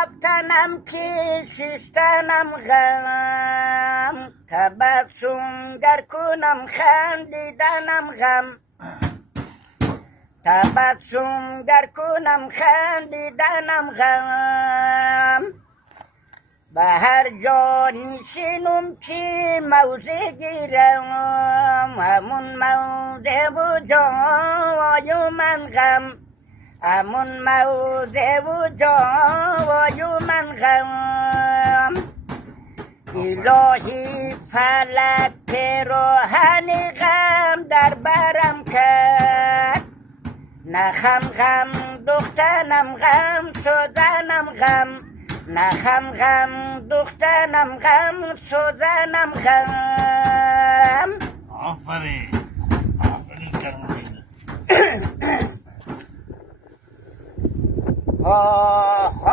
رفتنم که شستنم غم، تبسم گر کنم خندیدنم غم، تبسم گر کنم خندیدنم غم. به هر جا نشینم که موضع گیرم، همون موضع و جای من غم، همون موضع و جای من غم. الهی فلک پیراهن غم در برم کرد، نخم غم دختنم غم سوزنم غم، نخم غم دختنم غم سوزنم غم. آفرین آفرین کرمون. آه